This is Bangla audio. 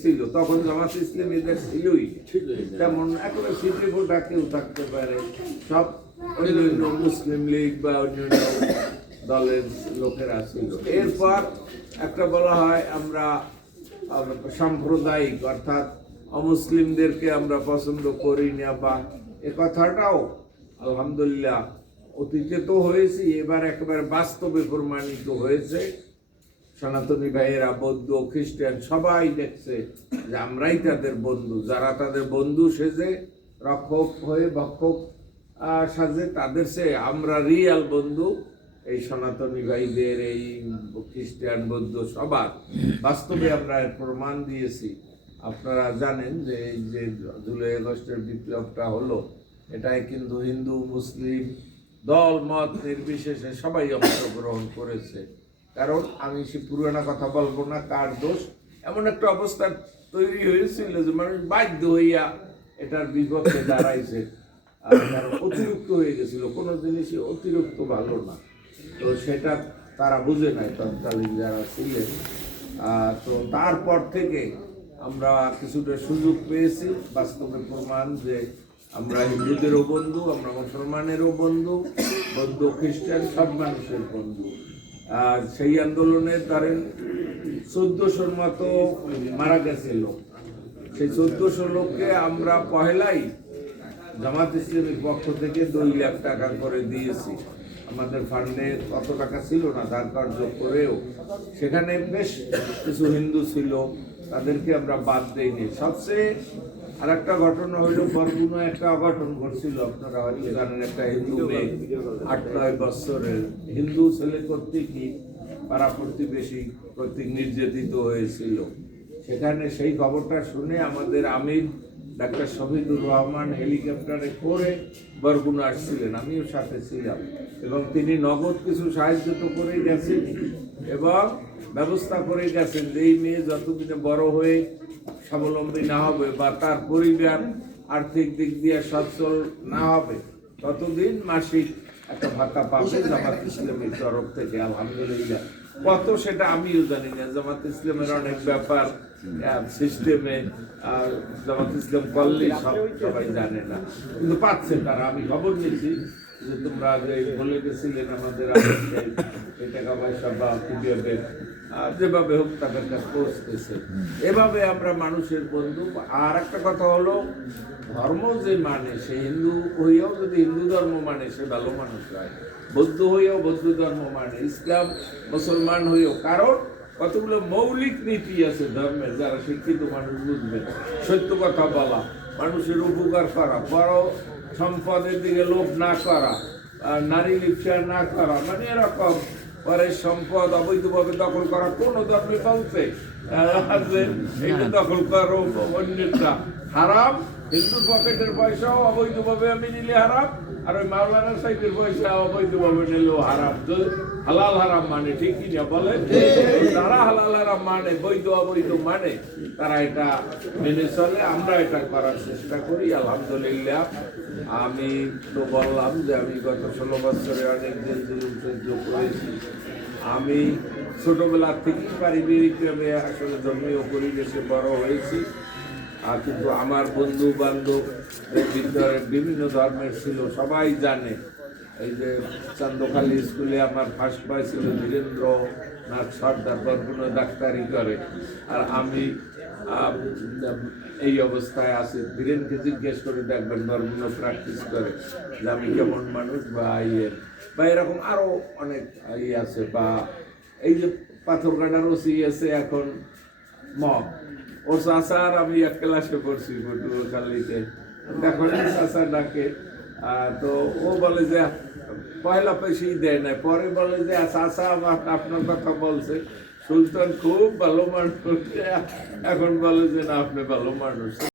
ছিল, তখন জামাত ইসলাম এদের ছিলই, তেমন একেবারে সিটি ভোটা কেউ থাকতে পারে, সব অন্যান্য মুসলিম লীগ বা অন্যান্য দলের লোকেরা ছিল। এরপর একটা বলা হয় আমরা সাম্প্রদায়িক, অর্থাৎ অমুসলিমদেরকে আমরা পছন্দ করি না, বা এ কথাটাও আলহামদুলিল্লাহ অতীতে তো হয়েছি, এবার একেবারে বাস্তবে প্রমাণিত হয়েছে। সনাতনী ভাইয়েরা, বৌদ্ধ, খ্রিস্টান সবাই দেখছে যে আমরাই তাদের বন্ধু। যারা তাদের বন্ধু সেজে রক্ষক হয়ে ভক্ষক সাজে, তাদের সে আমরা রিয়াল বন্ধু এই সনাতনী ভাইদের, এই খ্রিস্টান, বৌদ্ধ সবার বাস্তবে আমরা প্রমাণ দিয়েছি। আপনারা জানেন যে এই যে জুলাই আগস্টের বিপ্লবটা হলো, এটাই কিন্তু হিন্দু মুসলিম দল মত নির্বিশেষে সবাই অংশগ্রহণ করেছে। কারণ আমি সে পুরানা কথা বলবো না, কার দোষ, এমন একটা অবস্থা তৈরি হয়েছিল যে মানুষ বাধ্য হইয়া এটার বিপক্ষে দাঁড়াইছে। কারণ অতিরিক্ত হয়ে গেছিল, কোনো জিনিসই অতিরিক্ত ভালো না, তো সেটা তারা বুঝে নাই তৎকালীন যারা ছিলেন। তো তারপর থেকে আমরা কিছুটা সুযোগ পেয়েছি, বাস্তবে প্রমাণ যে আমরা হিন্দুদেরও বন্ধু, আমরা মুসলমানেরও বন্ধু, বৌদ্ধ খ্রিস্টান সব মানুষের বন্ধু। আর সেই আন্দোলনে ধরেন 1400 মতো মারা গেছে লোক। সেই 1400 লোককে আমরা পহেলাই জামাত ইসলামের পক্ষ থেকে 2 লাখ টাকা করে দিয়েছি। আমাদের ফান্ডে কত টাকা ছিল না, ধার কার্য করেও সেখানে বেশ কিছু হিন্দু ছিল, তাদেরকে আমরা বাদ দেইনি। সবচেয়ে আর একটা ঘটনা হইল, বরগুনা একটা অঘটন ঘটছিল, আপনারা হয়তো জানেন। একটা হিন্দু মেয়ে 8-9 বছরের হিন্দু ছেলে কর্তৃকই পাড়া প্রতিবেশী কর্তৃক নির্যাতিত হয়েছিল। সেখানে সেই খবরটা শুনে আমাদের আমির ডাক্তার শফিকুর রহমান হেলিকপ্টারে করে বরগুনা আসছিলেন, আমিও সাথে ছিলাম, এবং তিনি নগদ কিছু সাহায্য তো করেই গেছেন এবং ব্যবস্থা করে গেছেন যে এই মেয়ে যতদিনে বড় হয়ে স্বাবলম্বী না হবে বা তার পরিবার আর্থিক দিক দিয়ে সচ্ছল না হবে, ততদিন মাসিক একটা ভাতা পাবে জামাত ইসলামের তরফ থেকে। আলহামদুলিল্লাহ, কত সেটা আমিও জানি না, জামাত ইসলামের অনেক ব্যাপার সিস্টেমে জামাত ইসলাম করলেই সবাই জানে না, কিন্তু পাচ্ছে তারা। আমি খবর নিয়েছি যে তোমরা যে বলে গেছিলেন আমাদের এই টাকা পয়সা বা পিডিএফের যেভাবে হোক তাদের কাছে পৌঁছতেছে। এভাবে আমরা মানুষের বন্ধু। আর একটা কথা হলো, ধর্ম যে মানে, সে হিন্দু হইয়াও যদি হিন্দু ধর্ম মানে সে ভালো মানুষ হয়, বৌদ্ধ হইয়াও বৌদ্ধ ধর্ম মানে, ইসলাম মুসলমান হইয়াও। কারণ কতগুলো মৌলিক নীতি আছে ধর্মের, যারা শিক্ষিত মানুষ বুঝবে। সত্য কথা বলা, মানুষের উপকার করা, বড় সম্পদের দিকে লোভ না করা, নারী লিপ্সা না করা, মানে এরকম পরের সম্পদ অবৈধভাবে দখল করা। কোন ধর্মে বলছে এটা দখল করো অন্যটা হারাম? হিন্দুর পকেটের পয়সাও অবৈধভাবে আমি নিলে হারাম, আর ওই মাওলানা সাহেবের পয়সা অবৈধভাবে নিলেও হারাম। হালাল হারাম মানে ঠিক কিনা বলেন? তারা হালাল হারাম মানে, বৈধ অবৈধ মানে, তারা এটা মেনে চলে। আমরা এটা করার চেষ্টা করি আলহামদুলিল্লাহ। আমি তো বললাম যে আমি গত 16 বছরে অনেক জেল জুলুম সহ্য করেছি। আমি ছোটবেলা থেকেই পারিবারিকভাবে আসলে ধর্মীয় পরিবেশে বড় হয়েছি। আর কিন্তু আমার বন্ধু বান্ধব ভিতরে বিভিন্ন ধর্মের ছিল, সবাই জানে। এই যে চান্দখালী স্কুলে আমার ফার্স্ট বয় ছিল ধীরেন্দ্রনাথ সর্দার, বরগুনা ডাক্তারি করে, আর আমি এই অবস্থায় আছি। ধীরেনকে জিজ্ঞেস করে দেখবেন, বরগুনা প্র্যাকটিস করে, যে আমি কেমন মানুষ বা ইয়ের বা এরকম আরো অনেক ইয়ে আছে। বা এই যে পাথরঘাটার ওসি আছে এখন মগ, ওর চাষার আমি এক ক্লাসে পড়ছি পটুয়াখালীতে, এখন চাষা ডাকে। তো ও বলে যে পয়লা পয়সাই দেয় না, পরে বলে যে চাষা আমার আপনার কথা বলছে, সুলতান খুব ভালো মানুষ, এখন বলে যে না আপনি ভালো মানুষ।